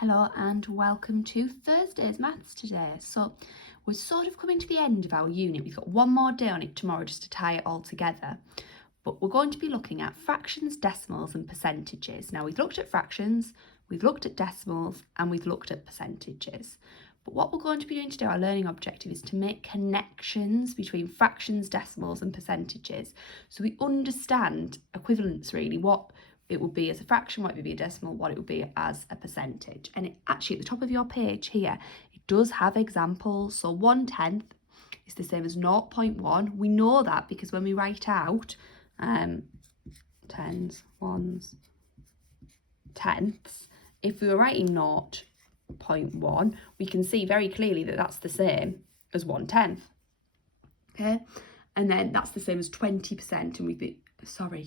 Hello and welcome to Thursday's Maths today. So we're sort of coming to the end of our unit. We've got one more day on it tomorrow just to tie it all together. But we're going to be looking at fractions, decimals and percentages. Now we've looked at fractions, we've looked at decimals and we've looked at percentages. But what we're going to be doing today, our learning objective, is to make connections between fractions, decimals and percentages. So we understand equivalence really, what it would be as a fraction, what it would be a decimal, what it would be as a percentage. And it actually at the top of your page here, it does have examples. So 1/10 is the same as 0.1. We know that because when we write out tens, ones, tenths, if we were writing 0.1, we can see very clearly that that's the same as 1/10. Okay, and then that's the same as 20%, and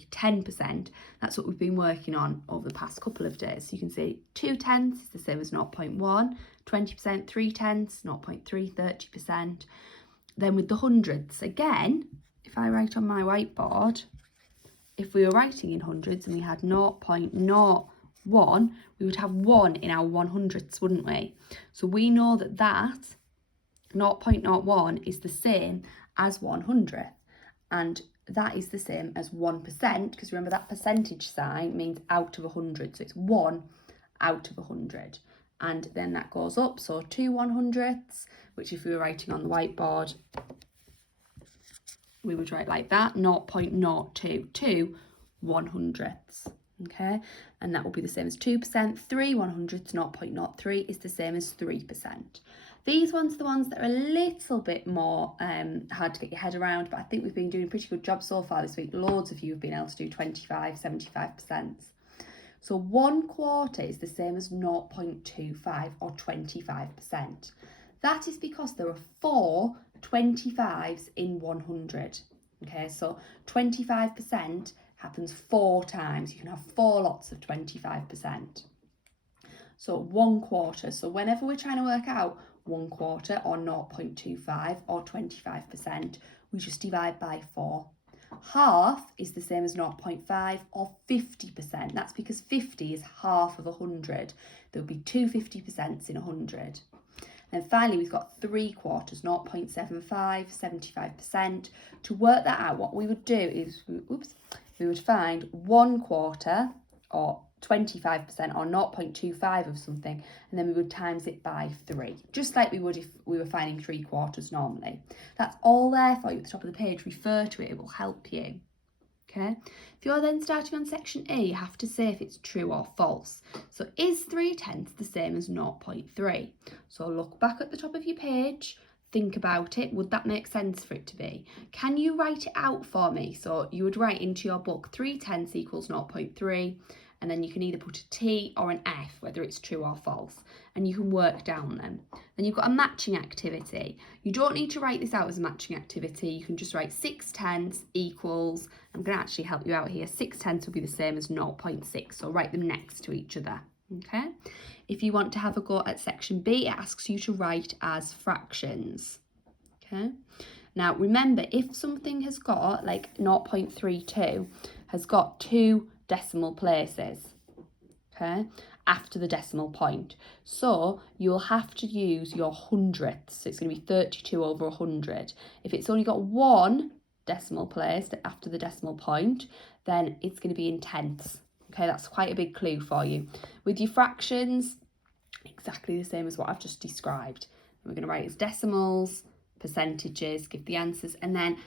10%. That's what we've been working on over the past couple of days. So you can see 2/10 is the same as 0.1, 20%, 3/10, 0.3, 30%. Then with the hundreds, again, if I write on my whiteboard, if we were writing in hundreds and we had 0.01, we would have 1 in our 100ths, wouldn't we? So we know that 0.01 is the same as 100th, and that is the same as 1%, because remember that percentage sign means out of 100, so it's 1 out of 100. And then that goes up, so 2 100ths, which if we were writing on the whiteboard, we would write like that, 0.022 100ths, okay? And that will be the same as 2%, 3 100ths, 0.03 is the same as 3%. These ones are the ones that are a little bit more hard to get your head around, but I think we've been doing a pretty good job so far this week. Loads of you have been able to do 25, 75%. So 1/4 is the same as 0.25 or 25%. That is because there are 4 25s in 100. Okay, so 25% happens 4 times. You can have 4 lots of 25%. So 1/4. So whenever we're trying to work out 1/4 or 0.25 or 25%, we just divide by 4. Half is the same as 0.5 or 50%. That's because 50 is half of 100. There'll be 2 50%s in 100. And finally, we've got 3/4, 0.75, 75%. To work that out, what we would do is, we would find 1/4 or 25% or 0.25 of something, and then we would times it by 3, just like we would if we were finding 3/4 normally. That's all there for you at the top of the page. Refer to it, it will help you. Okay, if you're then starting on section A, you have to say if it's true or false. So is 3/10 the same as 0.3? So look back at the top of your page, think about it. Would that make sense for it to be? Can you write it out for me? So you would write into your book 3/10 equals 0.3, and then you can either put a T or an F, whether it's true or false, and you can work down them. Then you've got a matching activity. You don't need to write this out as a matching activity. You can just write 6/10 equals, I'm going to actually help you out here, 6/10 will be the same as 0.6, so write them next to each other. Okay, if you want to have a go at section B, it asks you to write as fractions. Okay, now remember, if something has got, like 0.32 has got 2 decimal places, okay, after the decimal point, so you'll have to use your hundredths. So it's going to be 32 over 100. If it's only got 1 decimal place after the decimal point, then it's going to be in tenths. Okay, that's quite a big clue for you. With your fractions, exactly the same as what I've just described. We're going to write as decimals, percentages, give the answers, and then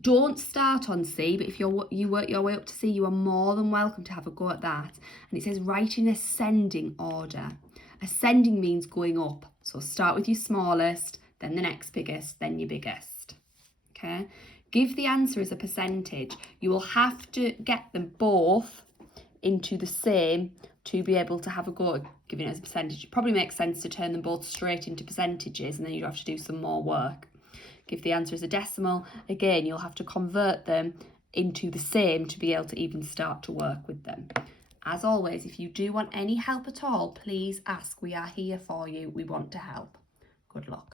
don't start on C, but if you work your way up to C, you are more than welcome to have a go at that. And it says write in ascending order. Ascending means going up. So start with your smallest, then the next biggest, then your biggest. Okay, give the answer as a percentage. You will have to get them both into the same to be able to have a go at giving it as a percentage. It probably makes sense to turn them both straight into percentages, and then you don't have to do some more work. Give the answer as a decimal. Again, you'll have to convert them into the same to be able to even start to work with them. As always, if you do want any help at all, please ask. We are here for you. We want to help. Good luck.